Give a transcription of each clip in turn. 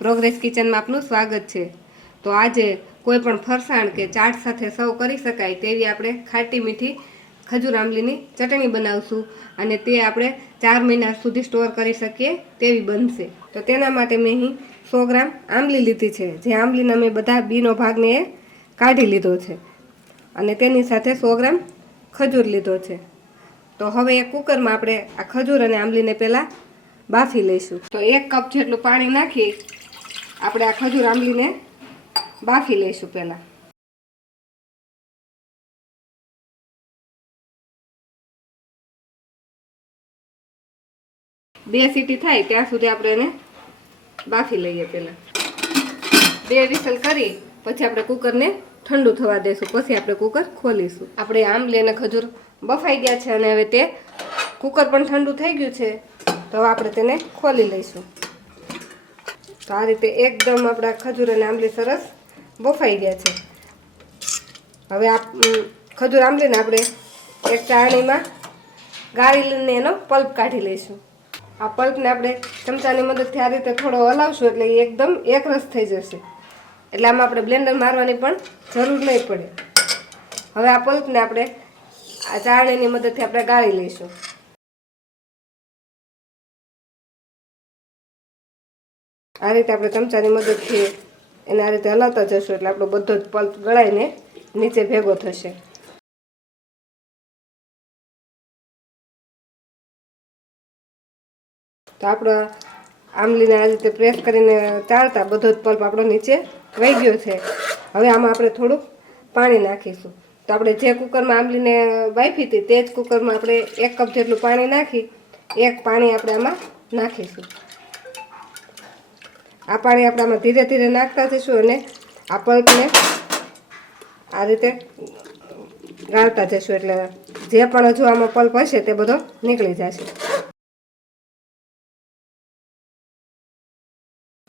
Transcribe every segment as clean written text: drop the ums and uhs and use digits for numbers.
Progress કિચનમાં આપનું સ્વાગત છે। તો આજે કોઈ પણ ફરસાણ કે ચાટ સાથે સર્વ કરી શકાય તેવી આપણે ખાટી મીઠી ખજૂર આંબલીની ચટણી બનાવશું અને તે આપણે 4 મહિના સુધી સ્ટોર કરી શકીએ તેવી બનશે। તો તેના માટે મેં અહીં 100 ગ્રામ આંબલી લીધી છે। જે આંબલીના મેં બધા બીનો ભાગને કાઢી લીધો છે અને તેની સાથે 100 ગ્રામ ખજૂર લીધો છે। તો હવે એક કુકરમાં આપણે આ ખજૂર અને આંબલીને પહેલાં બાફી લઈશું। તો 1 કપ જેટલું પાણી નાખી આપણે આ ખજૂર આંબલીને બાફી લઈશું। પહેલાં બે સીટી થાય ત્યાં સુધી આપણે એને બાફી લઈએ। પહેલાં 2 વિસલ કરી પછી આપણે કુકરને ઠંડુ થવા દઈશું, પછી આપણે કુકર ખોલીશું। આપણે આંબલી અને ખજૂર બફાઈ ગયા છે અને હવે તે કુકર પણ ઠંડુ થઈ ગયું છે। તો હવે આપણે તેને ખોલી લઈશું। તો આ રીતે એકદમ આપણા ખજૂર અને આંબલી સરસ બફાઈ ગયા છે। હવે આ ખજૂર આંબલીને આપણે એક ચાળણીમાં ગાળીને એનો પલ્પ કાઢી લઈશું। આ પલ્પને આપણે ચમચાની મદદથી આ રીતે થોડો હલાવશું એટલે એ એકદમ એકરસ થઈ જશે, એટલે આમાં આપણે બ્લેન્ડર મારવાની પણ જરૂર નહીં પડે। હવે આ પલ્પને આપણે આ ચાળણીની મદદથી આપણે ગાળી લઈશું। આ રીતે આપણે ચમચાની મદદથી એને આ રીતે હલાવતા જશું એટલે આપણો બધો જ પલ્પ ગળાઈને નીચે ભેગો થશે। તો આપણે આંબલીને આ રીતે પ્રેસ કરીને ચાળતા બધો જ પલ્પ આપણો નીચે વહી ગયો છે। હવે આમાં આપણે થોડુંક પાણી નાખીશું। તો આપણે જે કુકરમાં આંબલીને બાફી હતી તે જ કુકરમાં આપણે 1 કપ જેટલું પાણી નાખી પાણી આપણે આમાં નાખીશું। આ પાણી આપણે આમાં ધીરે ધીરે નાખતા જઈશું અને આ પલ્પને આ રીતે ગાળતા જઈશું એટલે જે પણ હજુ આમાં પલ્પ હશે તે બધો નીકળી જશે।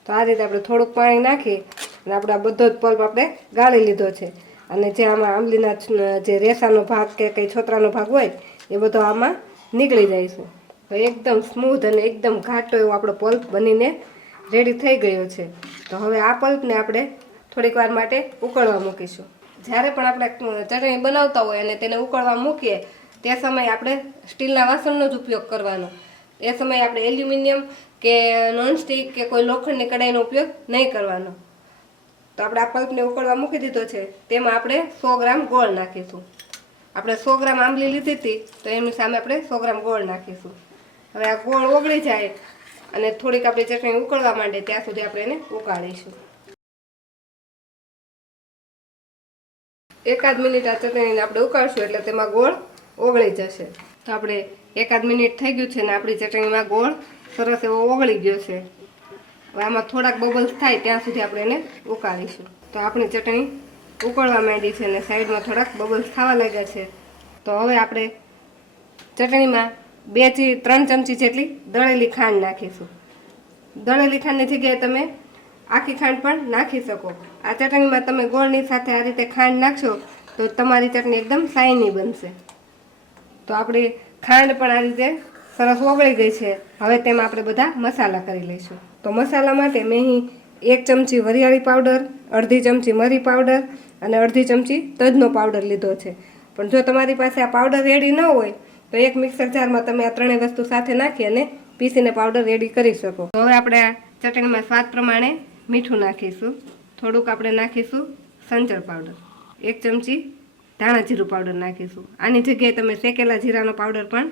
તો આ રીતે આપણે થોડુંક પાણી નાખી અને આપણે આ બધો જ પલ્પ આપણે ગાળી લીધો છે અને જે આમાં આંબલીના જે રેસાનો ભાગ કે કંઈ છોતરાનો ભાગ હોય એ બધો આમાં નીકળી જાય છે। તો એકદમ સ્મૂથ અને એકદમ ઘાટો એવો આપણો પલ્પ બનીને રેડી થઈ ગયો છે। તો હવે આ પલ્પને આપણે થોડીક વાર માટે ઉકળવા મૂકીશું। જ્યારે પણ આપણે ચટણી બનાવતા હોય અને તેને ઉકળવા મૂકીએ તે સમયે આપણે સ્ટીલના વાસણનો જ ઉપયોગ કરવાનો। એ સમયે આપણે એલ્યુમિનિયમ કે નોનસ્ટિક કે કોઈ લોખંડની કડાઈનો ઉપયોગ નહીં કરવાનો। તો આપણે આ પલ્પને ઉકળવા મૂકી દીધો છે, તેમાં આપણે 100 ગ્રામ ગોળ નાખીશું। આપણે 100 ગ્રામ આંબલી લીધી હતી તો એની સામે આપણે 100 ગ્રામ ગોળ નાખીશું। હવે આ ગોળ ઓગળી જાય અને થોડીક આપણી ચટણી ઉકળવા માંડે ત્યાં સુધી આપણે એને ઉકાળીશું। 1 મિનિટ આ ચટણીને આપણે ઉકાળશું એટલે તેમાં ગોળ ઓગળી જશે। તો આપણે 1 મિનિટ થઈ ગયું છે ને આપણી ચટણીમાં ગોળ સરસ એવો ઓગળી ગયો છે। હવે આમાં થોડાક બબલ્સ થાય ત્યાં સુધી આપણે એને ઉકાળીશું। તો આપણી ચટણી ઉકળવા માંડી છે અને સાઈડમાં થોડાક બબલ્સ થવા લાગ્યા છે। તો હવે આપણે ચટણીમાં 2 થી 3 ચમચી જેટલી દળેલી ખાંડ નાખીશું। દળેલી ખાંડની જગ્યાએ તમે આખી ખાંડ પણ નાખી શકો। આ ચટણીમાં તમે ગોળની સાથે આ રીતે ખાંડ નાખશો તો તમારી ચટણી એકદમ શાઇની બનશે। તો આપણી ખાંડ પણ આ રીતે સરસ ઓગળી ગઈ છે। હવે તેમાં આપણે બધા મસાલા કરી લઈશું। તો મસાલા માટે મેં અહીં 1 ચમચી વરિયાળી પાવડર, અડધી ચમચી મરી પાવડર અને અડધી ચમચી તજનો પાવડર લીધો છે। પણ જો તમારી પાસે આ પાવડર રેડી ન હોય તો એક મિક્સર જારમાં તમે આ ત્રણેય વસ્તુ સાથે નાખી અને પીસીને પાવડર રેડી કરી શકો। તો હવે આપણે આ ચટણીમાં સ્વાદ પ્રમાણે મીઠું નાખીશું। થોડુંક આપણે નાખીશું સંચળ પાવડર, 1 ચમચી ધાણા જીરું પાવડર નાખીશું। આની જગ્યાએ તમે શેકેલા જીરાનો પાવડર પણ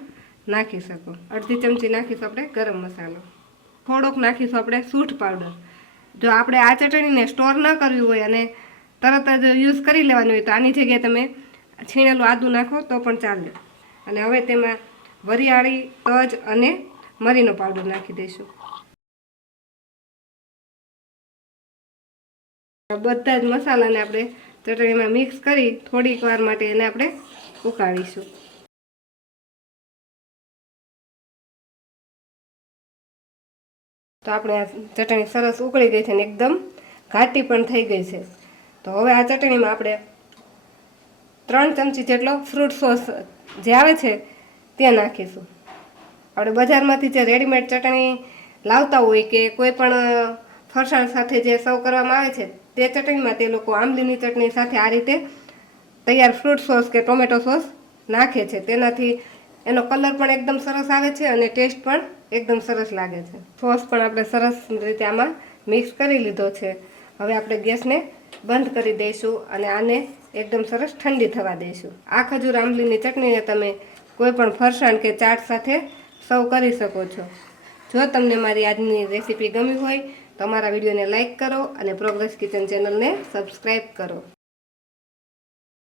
નાખી શકો। અડધી ચમચી નાખીશું આપણે ગરમ મસાલો, થોડોક નાખીશું આપણે સૂંઠ પાવડર। જો આપણે આ ચટણીને સ્ટોર ન કરવી હોય અને તરત જ યુઝ કરી લેવાની હોય તો આની જગ્યાએ તમે છીણેલું આદું નાખો તો પણ ચાલે। અને હવે તેમાં વરિયાળી, તજ અને મરીનો પાવડર નાખી દઈશું। બધા જ મસાલાને આપણે ચટણીમાં મિક્સ કરી થોડીક વાર માટે એને આપણે ઉકાળીશું। તો આપણે આ ચટણી સરસ ઉકળી ગઈ છે ને એકદમ ઘાટી પણ થઈ ગઈ છે। તો હવે આ ચટણીમાં આપણે 3 ચમચી જેટલો ફ્રૂટ સોસ જે આવે છે તે નાખીશું। આપણે બજારમાંથી જે રેડીમેડ ચટણી લાવતા હોય કે કોઈ પણ ફરસાણ સાથે જે સર્વ કરવામાં આવે છે તે ચટણીમાં તે લોકો આંબલીની ચટણી સાથે આ રીતે તૈયાર ફ્રૂટ સોસ કે ટોમેટો સોસ નાખે છે. તેનાથી એનો કલર પણ એકદમ સરસ આવે છે અને ટેસ્ટ પણ એકદમ સરસ લાગે છે. સોસ પણ આપણે સરસ રીતે આમાં મિક્સ કરી લીધો છે. હવે આપણે ગેસને બંધ કરી દઈશું અને આને એકદમ સરસ ઠંડી થવા દઈશું. આ ખજૂર આંબલીની ચટણીને તમે કોઈ પણ ફરસાણ કે ચાટ સાથે સર્વ કરી શકો છો. જો તમને મારી આજની રેસીપી ગમી હોય તો અમારા વિડીયોને લાઇક કરો અને પ્રોગ્રેસ કિચન ચેનલને સબસ્ક્રાઈબ કરો.